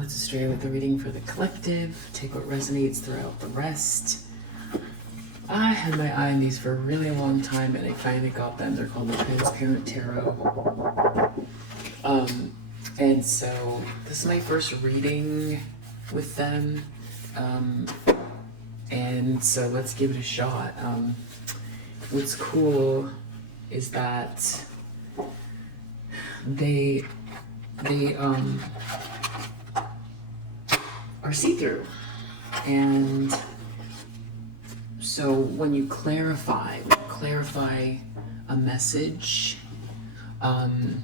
let's stray with the reading for the collective. Take what resonates throughout the rest. I had my eye on these for a really long time and I finally got them. They're called the Transparent Tarot. And so this is my first reading with them. And so let's give it a shot. What's cool is that they are see-through. And so when you clarify a message, the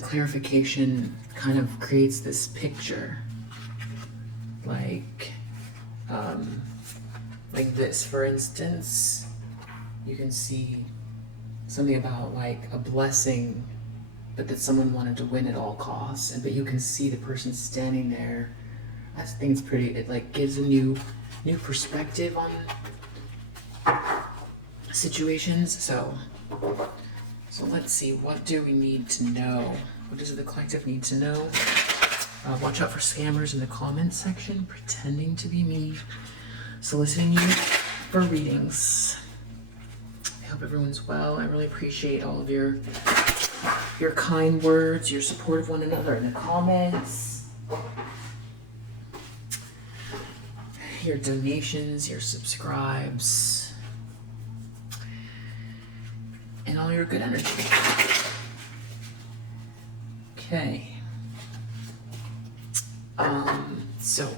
clarification kind of creates this picture, like this, for instance. You can see something about like a blessing, but that someone wanted to win at all costs, but you can see the person standing there. I think it's pretty. It like gives a new perspective on situations. So let's see. What do we need to know? What does the collective need to know? Watch out for scammers in the comments section, pretending to be me, soliciting you for readings. I hope everyone's well. I really appreciate all of your kind words, your support of one another in the comments, your donations, your subscribes, and all your good energy. Okay. So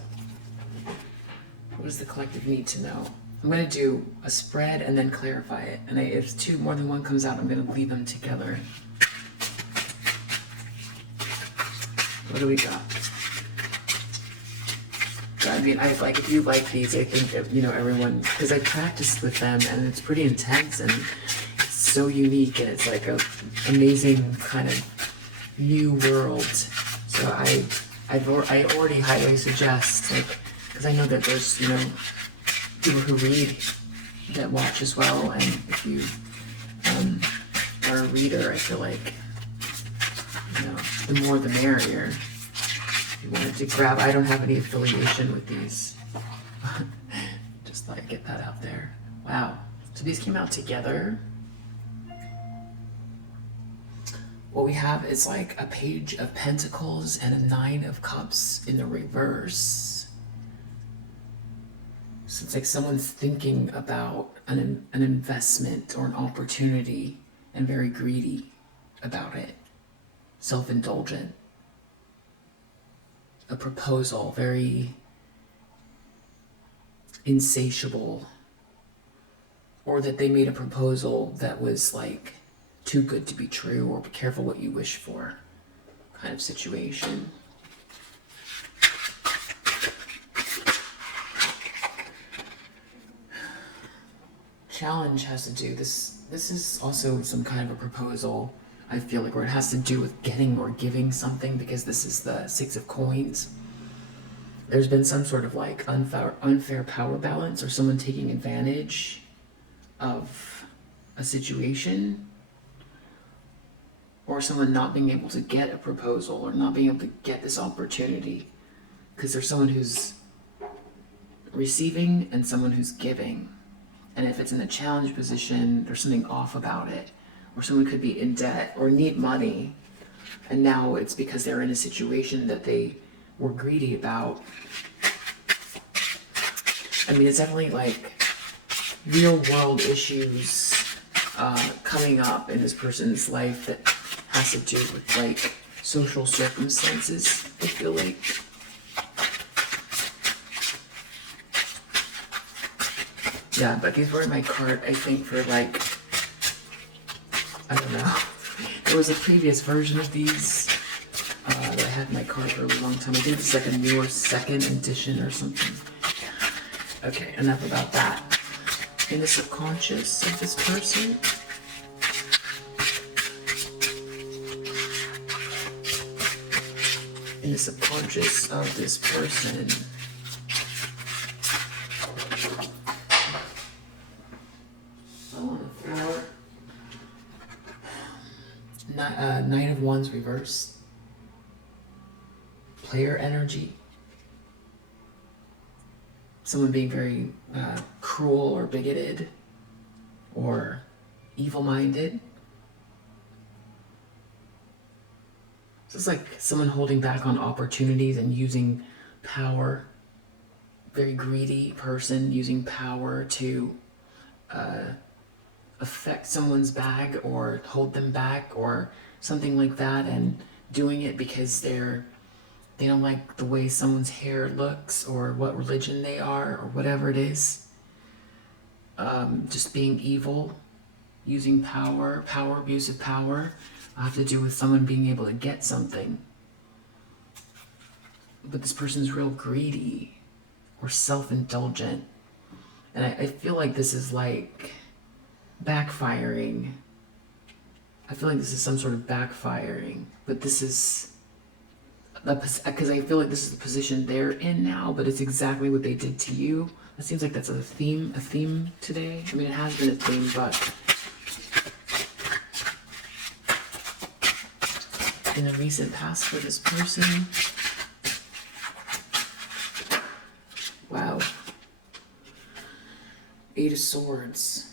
what does the collective need to know? I'm going to do a spread and then clarify it. And if more than one comes out, I'm going to leave them together. What do we got? I mean, if you like these, I think that, everyone, because I practiced with them and it's pretty intense and it's so unique and it's like a amazing kind of new world. So I already highly suggest, because I know that there's, people who read that watch as well, and if you are a reader, I feel like, the more the merrier. If you wanted to grab, I don't have any affiliation with these. Just thought I'd get that out there. Wow. So these came out together. What we have is like a Page of Pentacles and a Nine of Cups in the reverse. So it's like someone's thinking about an investment or an opportunity and very greedy about it. Self-indulgent. A proposal, very insatiable. Or that they made a proposal that was like too good to be true, or be careful what you wish for kind of situation. Challenge has to do this is also some kind of a proposal, I feel like, where it has to do with getting or giving something, because this is the Six of Coins. There's been some sort of like unfair power balance, or someone taking advantage of a situation, or someone not being able to get a proposal or not being able to get this opportunity, because there's someone who's receiving and someone who's giving. And if it's in a challenge position, there's something off about it. Or someone could be in debt or need money, and now it's because they're in a situation that they were greedy about. I mean, it's definitely like real world issues coming up in this person's life that has to do with like social circumstances, I feel like. Yeah, but these were my card, I think, for like, I don't know. There was a previous version of these that I had in my card for a really long time. I think it's like a newer second edition or something. Okay, enough about that. In the subconscious of this person. In the subconscious of this person. Knight of Wands reversed. player energy. Someone being very cruel or bigoted or evil-minded. So it's like someone holding back on opportunities and using power. Very greedy person using power to affect someone's bag or hold them back or something like that, and doing it because they don't like the way someone's hair looks or what religion they are or whatever it is. Just being evil, using power, abuse of power, have to do with someone being able to get something. But this person's real greedy or self-indulgent. And I feel like this is like backfiring. I feel like this is some sort of backfiring. But this is, because I feel like this is the position they're in now, but it's exactly what they did to you. It seems like that's a theme today. I mean, it has been a theme, but in the recent past for this person. Wow. 8 of Swords.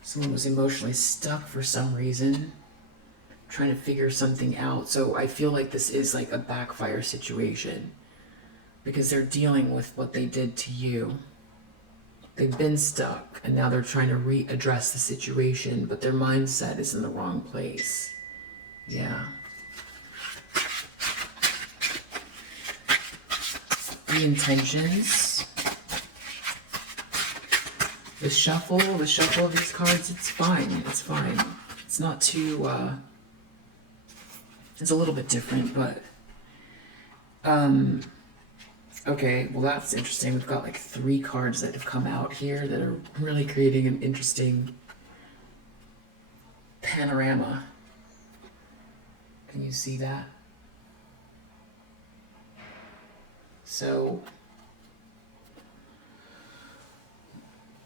Someone was emotionally stuck for some reason, trying to figure something out. So I feel like this is like a backfire situation because they're dealing with what they did to you. They've been stuck and now they're trying to readdress the situation, but their mindset is in the wrong place. Yeah. The intentions. The shuffle of these cards, it's fine. It's fine. It's not too, it's a little bit different, but, okay, well that's interesting. We've got like 3 cards that have come out here that are really creating an interesting panorama. Can you see that? So,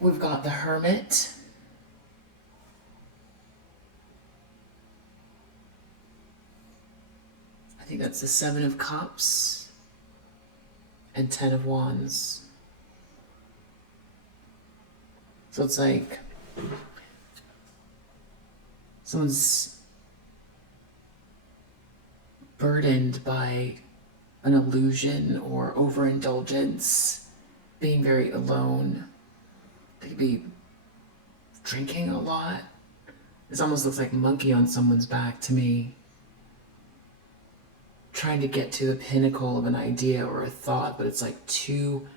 we've got the Hermit. I think that's the 7 of Cups and 10 of Wands. So it's like someone's burdened by an illusion or overindulgence, being very alone. They could be drinking a lot. This almost looks like a monkey on someone's back to me. Trying to get to the pinnacle of an idea or a thought, but it's like too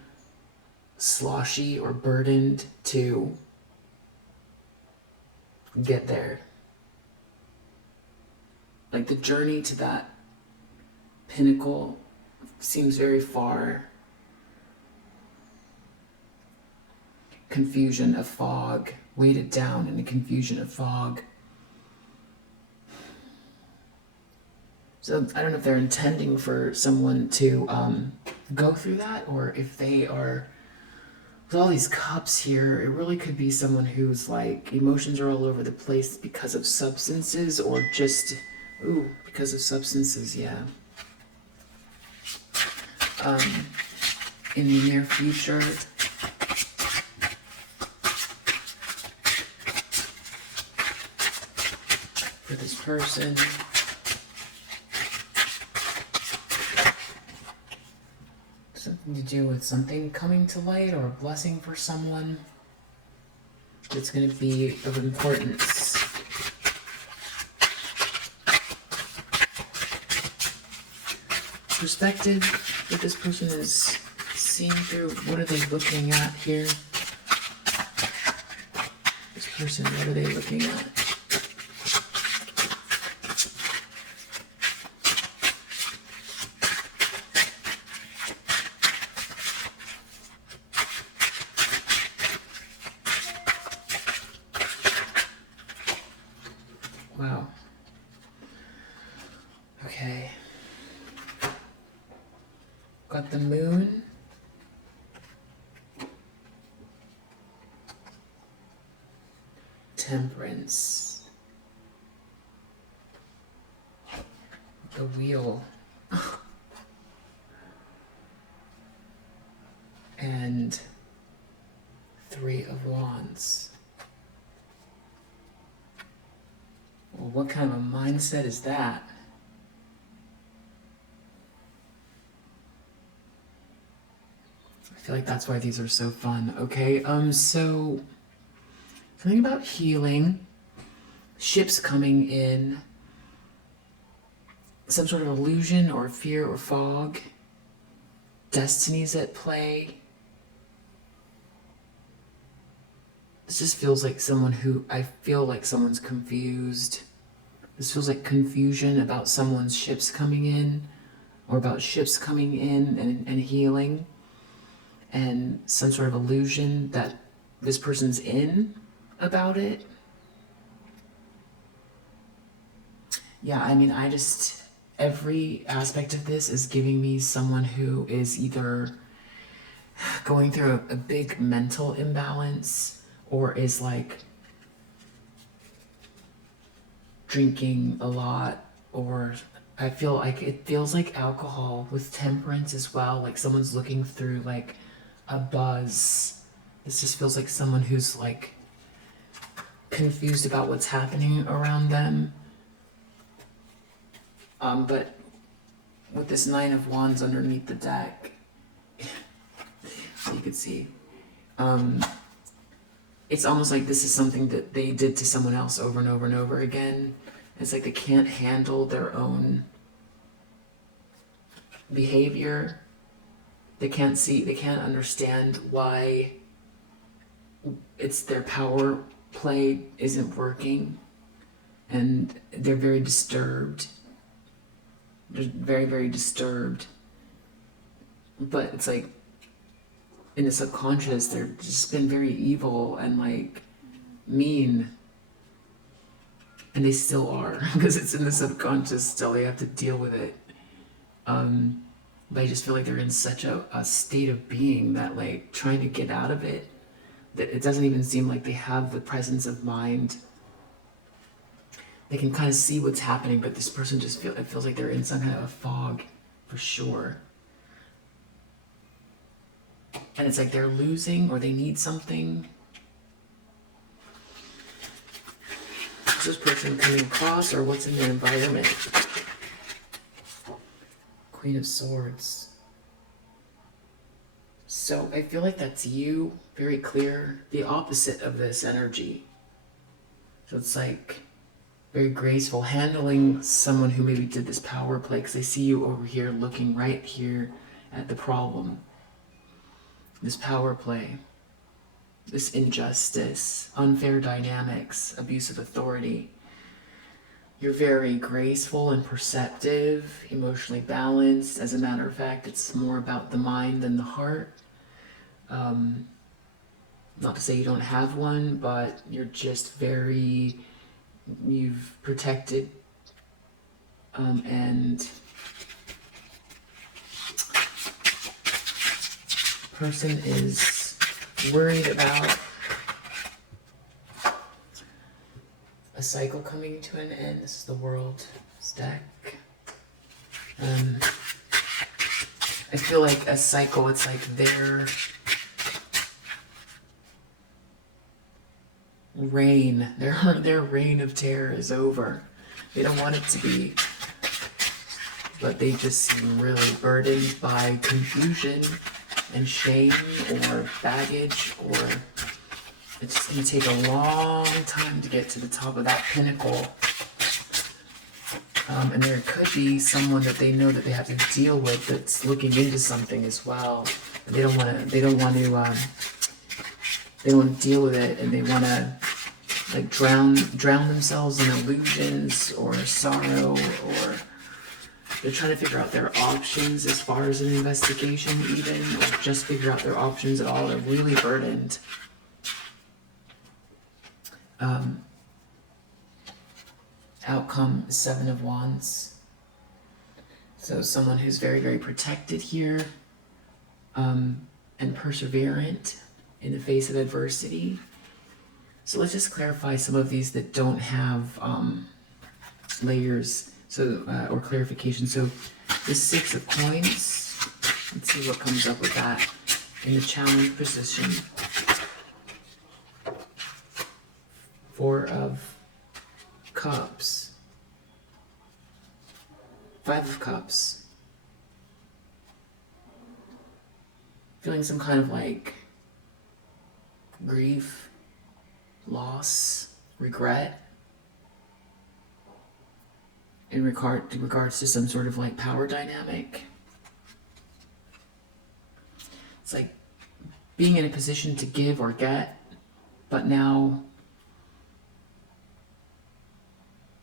sloshy or burdened to get there. Like the journey to that pinnacle seems very far. Confusion of fog, weighted down in a confusion of fog. So I don't know if they're intending for someone to go through that, or if they are, with all these cups here, it really could be someone who's like, emotions are all over the place because of substances, or just, because of substances, yeah. In the near future, for this person, something to do with something coming to light or a blessing for someone that's going to be of importance. Perspective that this person is seeing through. What are they looking at here? This person, what are they looking at? Wow. Okay. Got the Moon. Temperance. the Wheel. And 3 of Wands. Well, what kind of a mindset is that? I feel like that's why these are so fun. Okay, so something about healing, ships coming in, some sort of illusion or fear or fog, destinies at play. This just feels like someone who, I feel like someone's confused. This feels like confusion about someone's ships coming in, or about ships coming in and healing, and some sort of illusion that this person's in about it. Yeah, I mean, every aspect of this is giving me someone who is either going through a big mental imbalance, or is like drinking a lot, or I feel like it feels like alcohol with temperance as well, like someone's looking through like a buzz. This just feels like someone who's like confused about what's happening around them. But with this 9 of Wands underneath the deck, so you can see, it's almost like this is something that they did to someone else over and over and over again. It's like they can't handle their own behavior. They can't understand why it's their power play isn't working. And they're very disturbed. They're very, very disturbed. But it's like, in the subconscious, they've just been very evil and like mean, and they still are, because it's in the subconscious still. They have to deal with it. But I just feel like they're in such a state of being that like trying to get out of it, that it doesn't even seem like they have the presence of mind. They can kind of see what's happening, but this person it feels like they're in some kind of a fog for sure. And it's like they're losing, or they need something. Is this person coming across, or what's in their environment? Queen of Swords. So I feel like that's you, very clear. The opposite of this energy. So it's like very graceful, handling someone who maybe did this power play, because I see you over here looking right here at the problem. This power play, this injustice, unfair dynamics, abuse of authority. You're very graceful and perceptive, emotionally balanced. As a matter of fact, it's more about the mind than the heart. Not to say you don't have one, but you're just you've protected, and person is worried about a cycle coming to an end. This is the World's deck. I feel like a cycle, it's like their reign of terror is over. They don't want it to be, but they just seem really burdened by confusion and shame or baggage, or it's going to take a long time to get to the top of that pinnacle. And there could be someone that they know that they have to deal with that's looking into something as well. And they don't want to deal with it, and they want to like drown themselves in illusions or sorrow, or they're trying to figure out their options as far as an investigation even, or just figure out their options at all. They're really burdened. Outcome, 7 of Wands. So someone who's very, very protected here, and perseverant in the face of adversity. So let's just clarify some of these that don't have layers. So, or clarification. So the 6 of coins, let's see what comes up with that in the challenge position. 4 of cups, 5 of cups. Feeling some kind of like grief, loss, regret in regards to some sort of like power dynamic. It's like being in a position to give or get, but now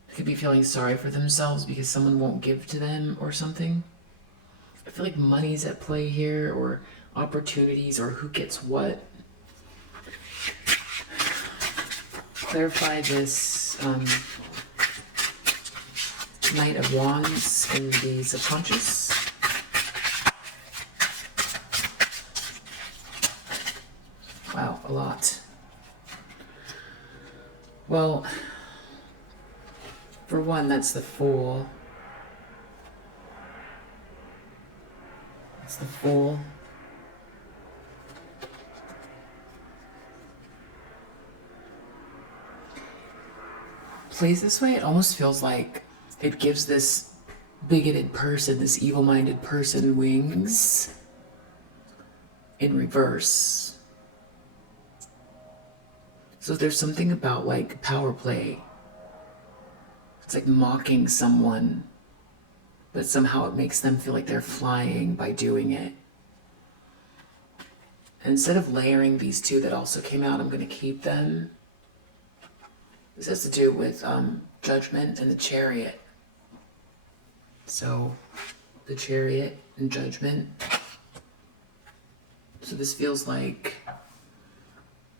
they could be feeling sorry for themselves because someone won't give to them or something. I feel like money's at play here, or opportunities, or who gets what. Clarify this Knight of Wands in the subconscious. Wow, a lot. Well, for one, that's the Fool. That's the Fool. Plays this way, it almost feels like it gives this bigoted person, this evil-minded person, wings in reverse. So there's something about like power play. It's like mocking someone, but somehow it makes them feel like they're flying by doing it. And instead of layering these two that also came out, I'm going to keep them. This has to do with judgment and the Chariot. So the Chariot and judgment. So this feels like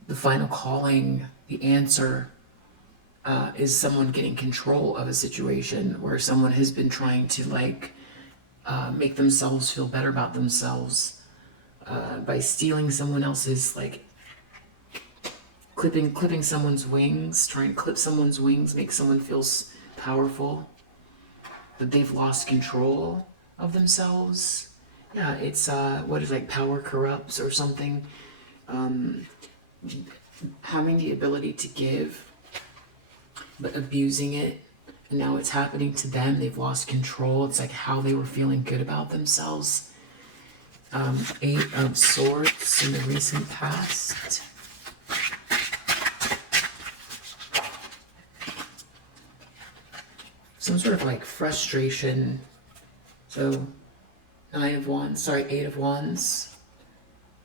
the final calling, the answer is someone getting control of a situation where someone has been trying to like make themselves feel better about themselves by stealing someone else's, like clipping someone's wings, trying to clip someone's wings, make someone feel powerful, that they've lost control of themselves. Yeah, it's what is like power corrupts or something. Having the ability to give, but abusing it, and now it's happening to them. They've lost control. It's like how they were feeling good about themselves. 8 of Swords in the recent past. Some sort of like frustration. So 8 of Wands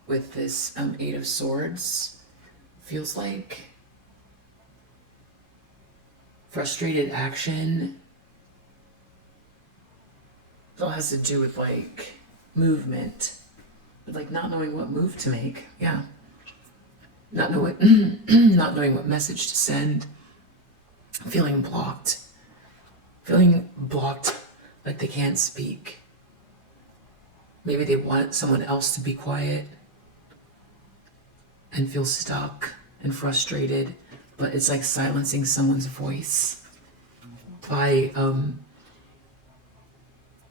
with this 8 of Swords. Feels like frustrated action. It all has to do with like movement, but like not knowing what move to make. Yeah, not knowing what message to send. Feeling blocked, like they can't speak. Maybe they want someone else to be quiet and feel stuck and frustrated, but it's like silencing someone's voice by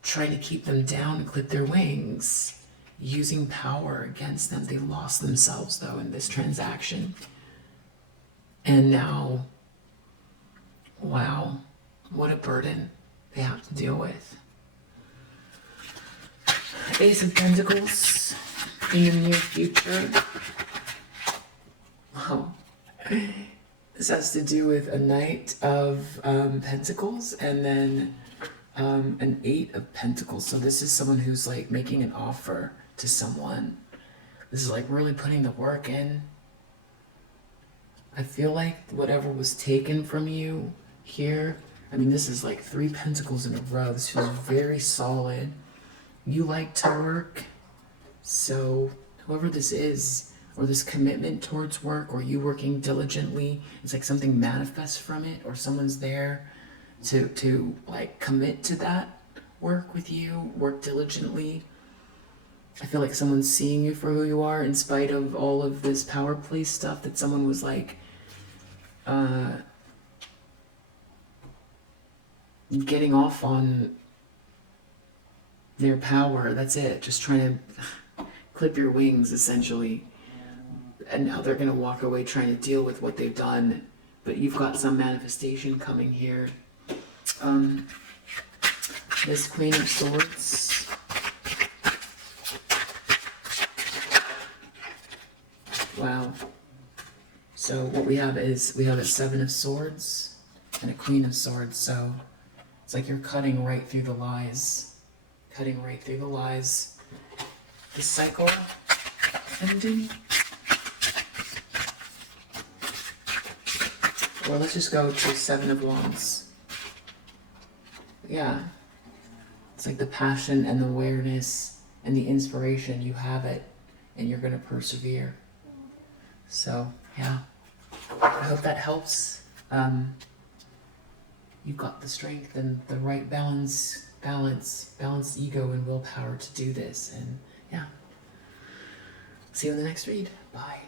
trying to keep them down and clip their wings, using power against them. They lost themselves though in this transaction. And now, wow, what a burden they have to deal with. Ace of Pentacles in the near future. Wow. This has to do with a Knight of Pentacles and then an 8 of Pentacles. So this is someone who's like making an offer to someone. This is like really putting the work in. I feel like whatever was taken from you here, I mean, this is like 3 Pentacles in a row. This feels very solid. You like to work, so whoever this is, or this commitment towards work, or you working diligently, it's like something manifests from it, or someone's there to like commit to that work with you, work diligently. I feel like someone's seeing you for who you are in spite of all of this power play stuff that someone was like getting off on their power. That's it. Just trying to clip your wings, essentially. And now they're going to walk away trying to deal with what they've done. But you've got some manifestation coming here. This Queen of Swords. Wow. So what we have is, we have a Seven of Swords and a Queen of Swords. So it's like you're cutting right through the lies. Cutting right through the lies. The cycle ending. Or let's just go to Seven of Wands. Yeah. It's like the passion and the awareness and the inspiration. You have it and you're going to persevere. So, yeah. I hope that helps. You've got the strength and the right balanced ego and willpower to do this. And yeah. See you in the next read. Bye.